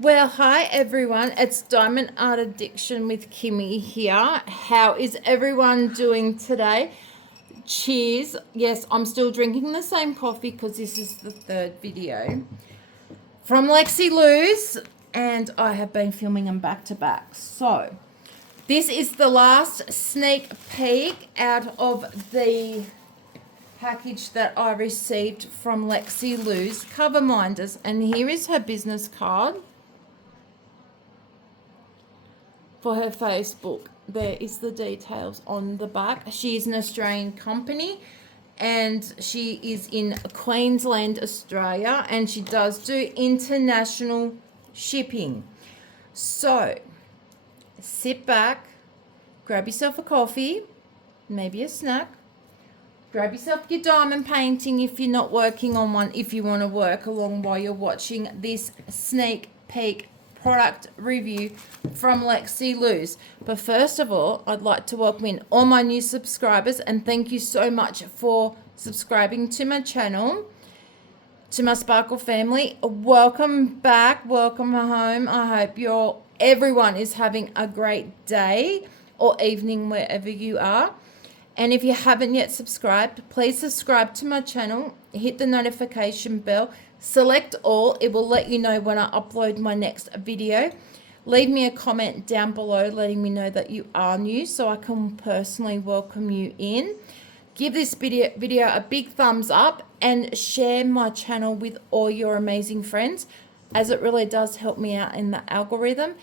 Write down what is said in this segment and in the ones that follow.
Well, hi everyone. It's Diamond Art Addiction with Kimmy here. How is everyone doing today? Cheers. Yes, I'm still drinking the same coffee because this is the third video from Lexi Loo's, and I have been filming them back to back. So, this is the last sneak peek out of the package that I received from Lexi Loo's Cover Minders, and here is her business card for her Facebook. There is the details on the back. She is an Australian company and she is in Queensland, Australia, and she does do international shipping. So sit back, grab yourself a coffee, maybe a snack, grab yourself your diamond painting if you're not working on one, if you want to work along while you're watching this sneak peek product review from Lexi Loo's. But first of all, I'd like to welcome in all my new subscribers and thank you so much for subscribing to my channel. To my Sparkle family, welcome back, welcome home. I hope everyone is having a great day or evening wherever you are. And if you haven't yet subscribed, please subscribe to my channel, hit the notification bell, select all. It will let you know when I upload my next video. Leave me a comment down below letting me know that you are new so I can personally welcome you in. Give this video a big thumbs up and share my channel with all your amazing friends, as it really does help me out in the algorithm.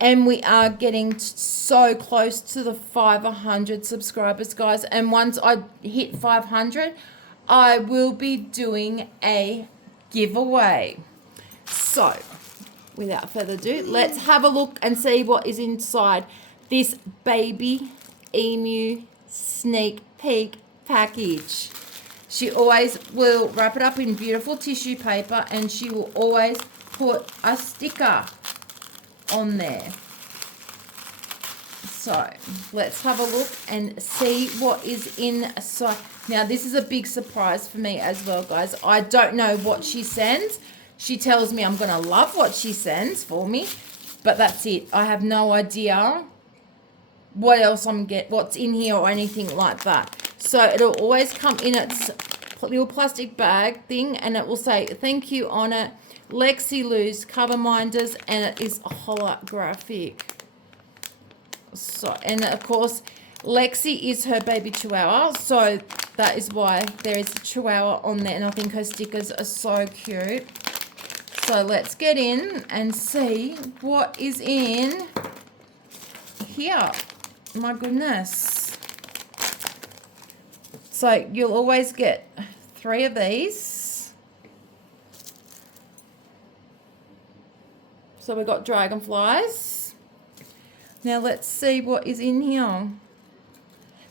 And we are getting so close to the 500 subscribers, guys. And once I hit 500, I will be doing a giveaway. So, without further ado, let's have a look and see what is inside this baby emu sneak peek package. She always will wrap it up in beautiful tissue paper and she will always put a sticker on there. So let's have a look and see what is inside. Now this is a big surprise for me as well, guys. I don't know what she sends. She tells me I'm gonna love what she sends for me, but that's it. I have no idea what else what's in here or anything like that. So it'll always come in its little plastic bag thing and it will say thank you on it, Lexi Loo's Cover Minders, and it is holographic. So, and of course, Lexi is her baby Chihuahua, so that is why there is a Chihuahua on there, and I think her stickers are so cute. So let's get in and see what is in here. My goodness. So you'll always get 3 of these. So we've got dragonflies. Now let's see what is in here.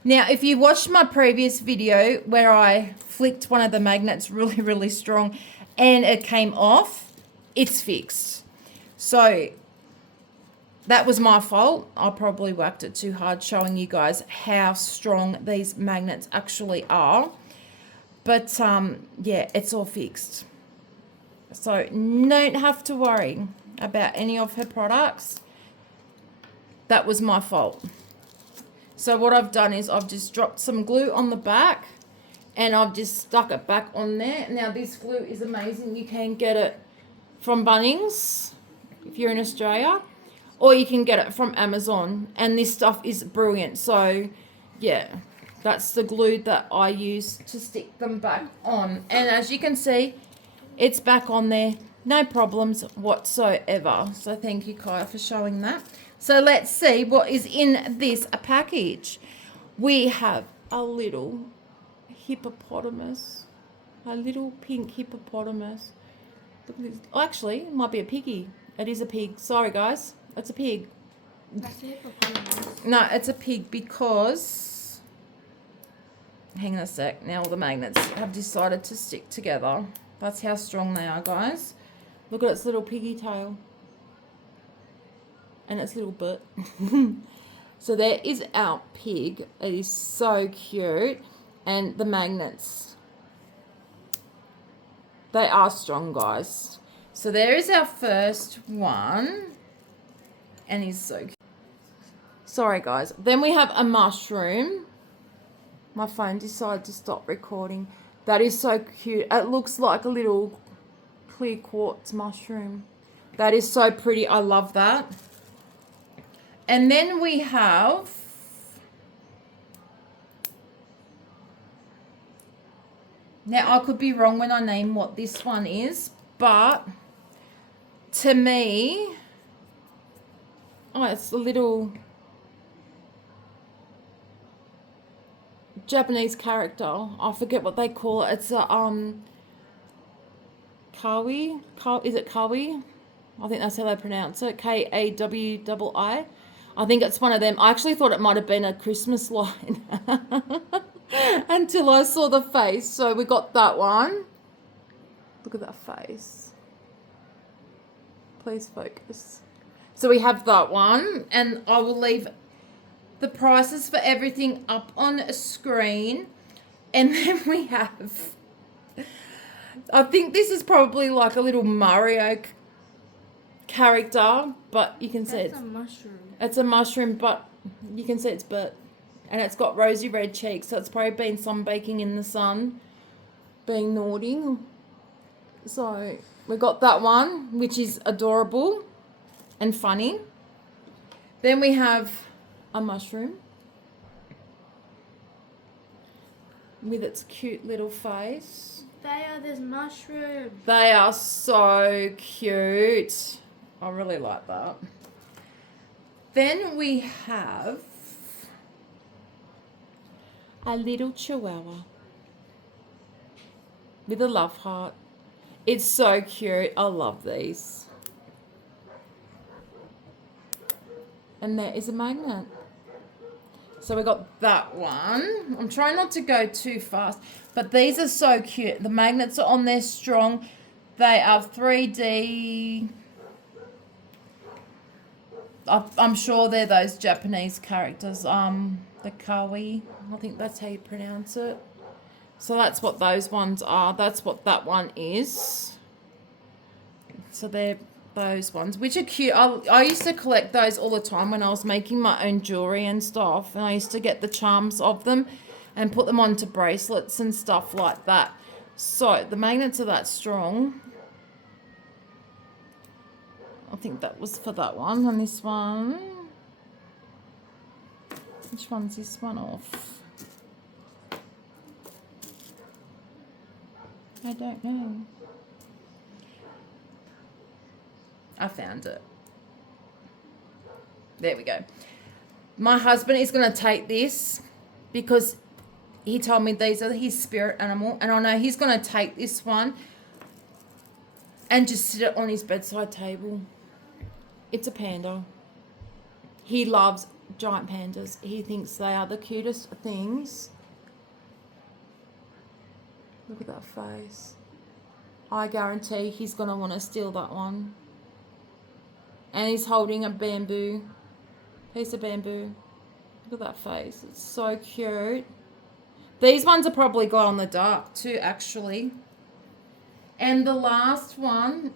Now, if you watched my previous video where I flicked one of the magnets really, really strong and it came off, it's fixed. So that was my fault. I probably whacked it too hard showing you guys how strong these magnets actually are. But yeah, it's all fixed. So don't have to worry about any of her products. That was my fault. So what I've done is I've just dropped some glue on the back and I've just stuck it back on there. Now this glue is amazing. You can get it from Bunnings if you're in Australia, or you can get it from Amazon, and this stuff is brilliant. So yeah, that's the glue that I use to stick them back on. And as you can see, it's back on there. No problems whatsoever. So thank you, Kaya, for showing that. So let's see what is in this package. We have a little hippopotamus. A little pink hippopotamus. Look at this. Oh, actually, it might be a piggy. It is a pig. Sorry, guys. It's a pig. That's a hippopotamus. No, it's a pig because... Hang on a sec. Now all the magnets have decided to stick together. That's how strong they are, guys. Look at its little piggy tail. And its little butt. So there is our pig. It is so cute. And the magnets. They are strong, guys. So there is our first one. And he's so cute. Sorry, guys. Then we have a mushroom. My phone decided to stop recording. That is so cute. It looks like a little clear quartz mushroom. That is so pretty. I love that. And then we have... Now, I could be wrong when I name what this one is, but to me... Oh, it's a little Japanese character. I forget what they call it. It's a Kawaii. Is it Kawaii? I think that's how they pronounce it. Kawii. I think it's one of them. I actually thought it might have been a Christmas line until I saw the face. So we got that one. Look at that face. Please focus. So we have that one, and I will leave the prices for everything up on a screen. And then we have, I think this is probably like a little Mario character, but you can see it's a mushroom. It's a mushroom, but you can see it's burnt, and it's got rosy red cheeks, so it's probably been sunbaking in the sun, being naughty. So we got that one, which is adorable and funny. Then we have a mushroom with its cute little face. There's mushrooms. They are so cute. I really like that. Then we have a little chihuahua with a love heart. It's so cute. I love these. And there is a magnet. So we got that one. I'm trying not to go too fast, but these are so cute. The magnets are on there strong. They are 3D. I'm sure they're those Japanese characters. The Kawaii. I think that's how you pronounce it. So that's what those ones are. That's what that one is. So they're those ones, which are cute. I used to collect those all the time when I was making my own jewelry and stuff, and I used to get the charms of them and put them onto bracelets and stuff like that. So the magnets are that strong. I think that was for that one. And this one, which one's this one off? I don't know. I found it. There we go. My husband is going to take this because he told me these are his spirit animal, and I know he's going to take this one and just sit it on his bedside table. It's a panda. He loves giant pandas. He thinks they are the cutest things. Look at that face. I guarantee he's going to want to steal that one. And he's holding a bamboo, piece of bamboo. Look at that face. It's so cute. These ones are probably glow in the dark too, actually. And the last one,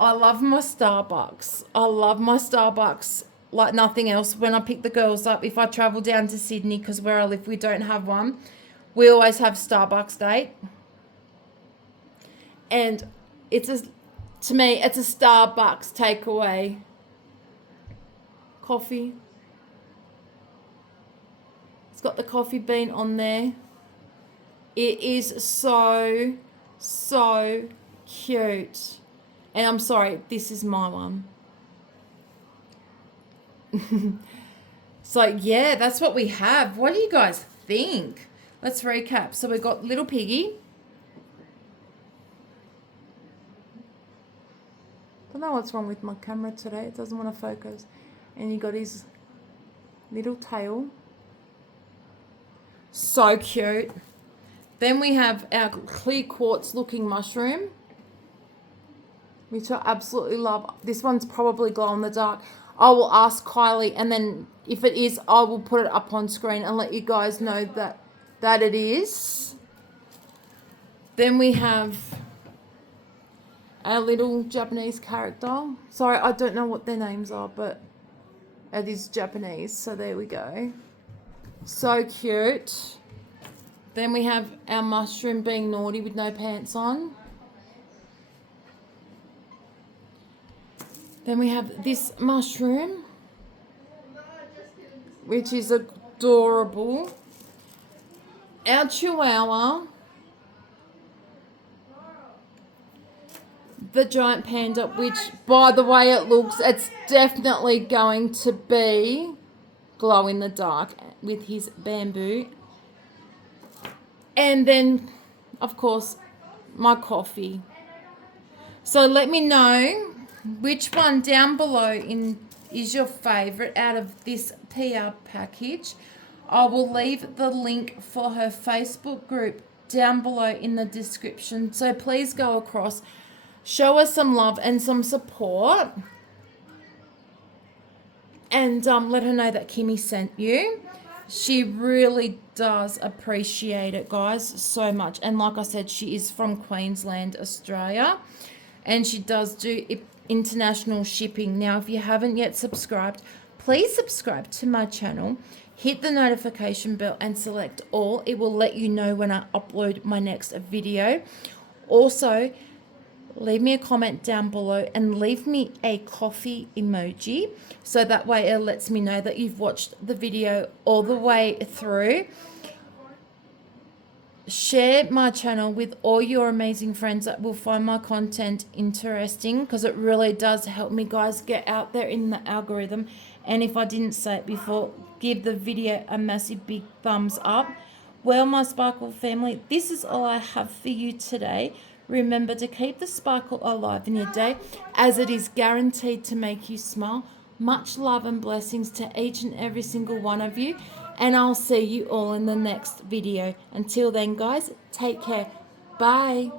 I love my Starbucks. I love my Starbucks like nothing else. When I pick the girls up, if I travel down to Sydney, because where I live we don't have one, we always have Starbucks date. And to me, it's a Starbucks takeaway coffee. It's got the coffee bean on there. It is so, so cute. And I'm sorry, this is my one. So, yeah, that's what we have. What do you guys think? Let's recap. So, we've got little piggy. I don't know what's wrong with my camera today. It doesn't want to focus. And you got his little tail. So cute. Then we have our clear quartz looking mushroom, which I absolutely love. This one's probably glow in the dark. I will ask Kylie, and then if it is, I will put it up on screen and let you guys know that it is. Then we have a little Japanese character. Sorry, I don't know what their names are, but it is Japanese. So there we go. So cute. Then we have our mushroom being naughty with no pants on. Then we have this mushroom, which is adorable. Our Chihuahua, the giant panda, which, by the way it looks, it's definitely going to be glow in the dark with his bamboo. And then, of course, my coffee. So let me know which one down below is your favourite out of this PR package. I will leave the link for her Facebook group down below in the description. So please go across, show us some love and some support. And let her know that Kimmy sent you. She really does appreciate it, guys, so much. And like I said, she is from Queensland, Australia. And she does do international shipping. Now, if you haven't yet subscribed, please subscribe to my channel. Hit the notification bell and select all. It will let you know when I upload my next video. Also, leave me a comment down below and leave me a coffee emoji. So that way it lets me know that you've watched the video all the way through. Share my channel with all your amazing friends that will find my content interesting, because it really does help me, guys, get out there in the algorithm. And if I didn't say it before, give the video a massive big thumbs up. Well, my Sparkle family, this is all I have for you today. Remember to keep the sparkle alive in your day, as it is guaranteed to make you smile. Much love and blessings to each and every single one of you. And I'll see you all in the next video. Until then, guys, take care. Bye.